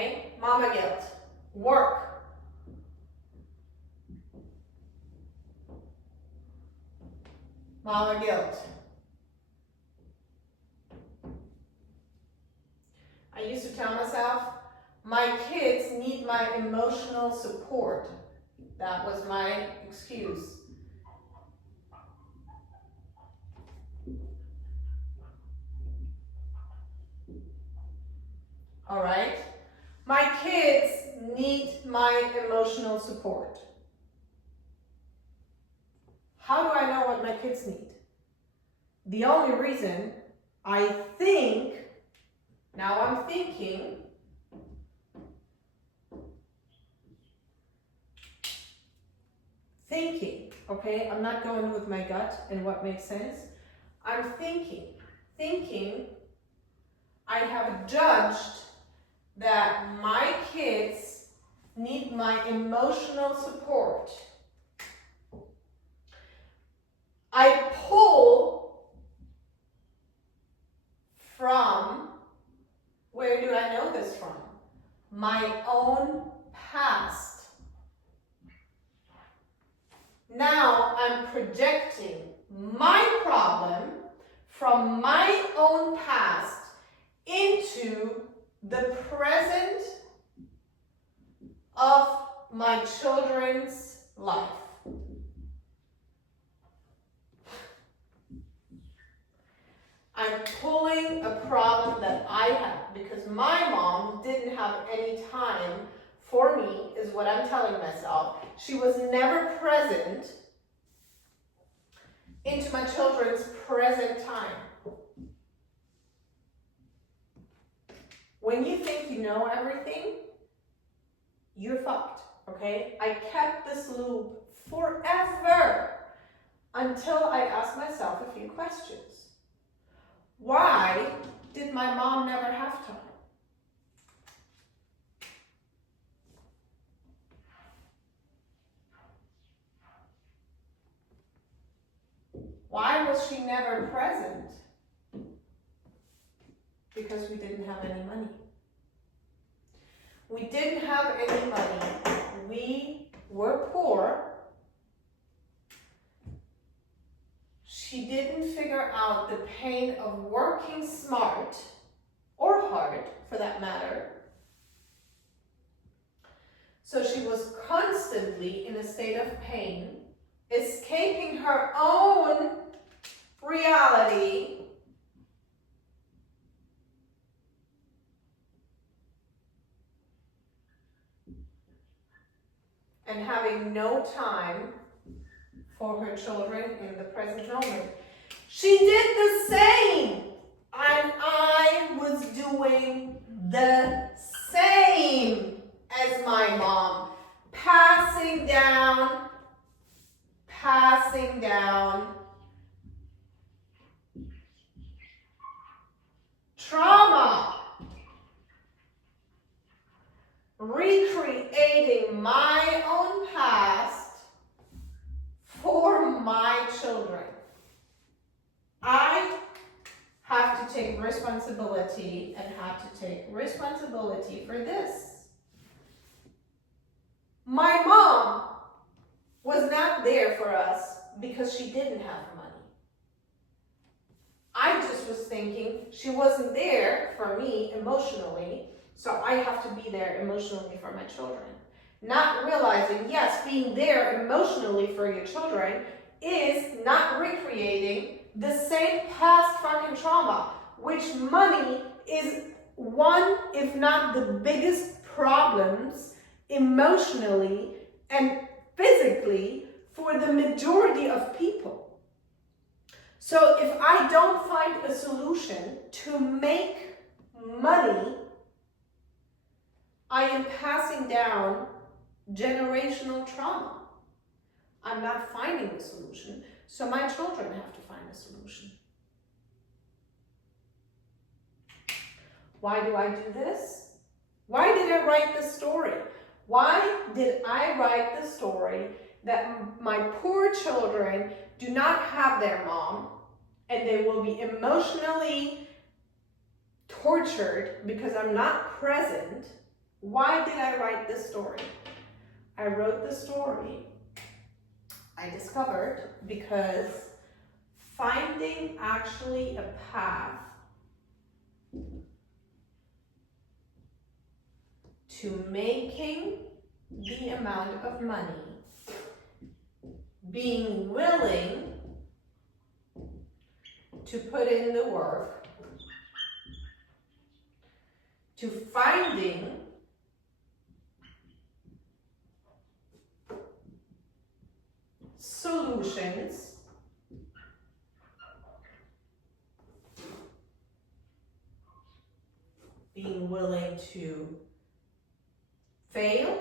okay? Mama guilt. Work. Mama guilt. I used to tell myself, my kids need my emotional support. That was my excuse. All right? My kids need my emotional support. How do I know what my kids need? The only reason I think, now I'm thinking, okay? I'm not going with my gut and what makes sense. I'm thinking I have judged that my kids need my emotional support. I pull from, where do I know this from? My own past. Now I'm projecting my problem from my own past into the present of my children's life. I'm pulling a problem that I have because my mom didn't have any time for me, is what I'm telling myself. She was never present into my children's present time. When you think you know everything, you're fucked, okay? I kept this loop forever until I asked myself a few questions. Why did my mom never have time? Why was she never present? Because we didn't have any money. We didn't have any money. We were poor. She didn't figure out the pain of working smart, or hard for that matter. So she was constantly in a state of pain, escaping her own reality and having no time for her children in the present moment. She did the same, and I was doing the same as my mom, passing down trauma, recreating my own past for my children. I have to take responsibility for this. My mom was not there for us because she didn't have money. I just was thinking she wasn't there for me emotionally, so I have to be there emotionally for my children. Not realizing, yes, being there emotionally for your children is not recreating the same past fucking trauma, which money is one, if not the biggest problems emotionally and physically for the majority of people. So if I don't find a solution to make money, I am passing down generational trauma. I'm not finding a solution, so my children have to find a solution. Why do I do this? Why did I write this story? Why did I write the story that my poor children do not have their mom and they will be emotionally tortured because I'm not present Why did I write this story? I wrote the story, I discovered, because finding actually a path to making the amount of money, being willing to put in the work, to finding solutions, being willing to fail,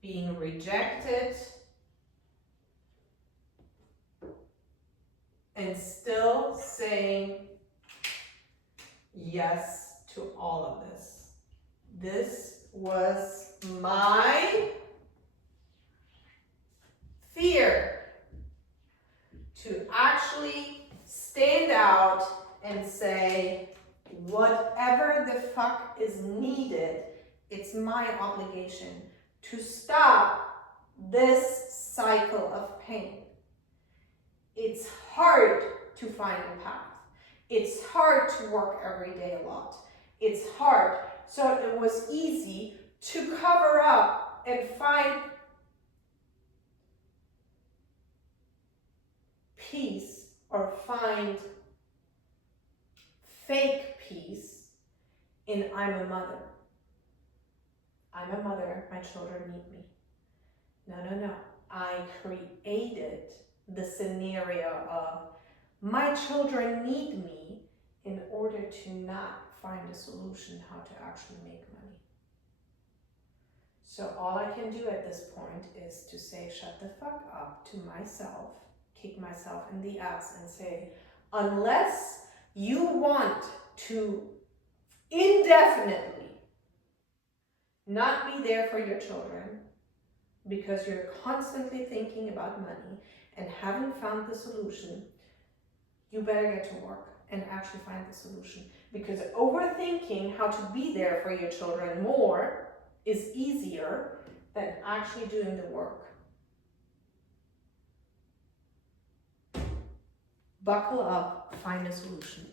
being rejected, and still saying yes to all of this. This was my fear, to actually stand out and say, whatever the fuck is needed, it's my obligation to stop this cycle of pain. It's hard to find a path. It's hard to work every day a lot. It's hard. So it was easy to cover up and find peace or find fake peace in I'm a mother. I'm a mother, my children need me. No. I created the scenario of my children need me in order to not find a solution how to actually make money. So all I can do at this point is to say, shut the fuck up to myself, kick myself in the ass and say, unless you want to indefinitely not be there for your children because you're constantly thinking about money and haven't found the solution, you better get to work and actually find the solution. Because overthinking how to be there for your children more is easier than actually doing the work. Buckle up, find a solution.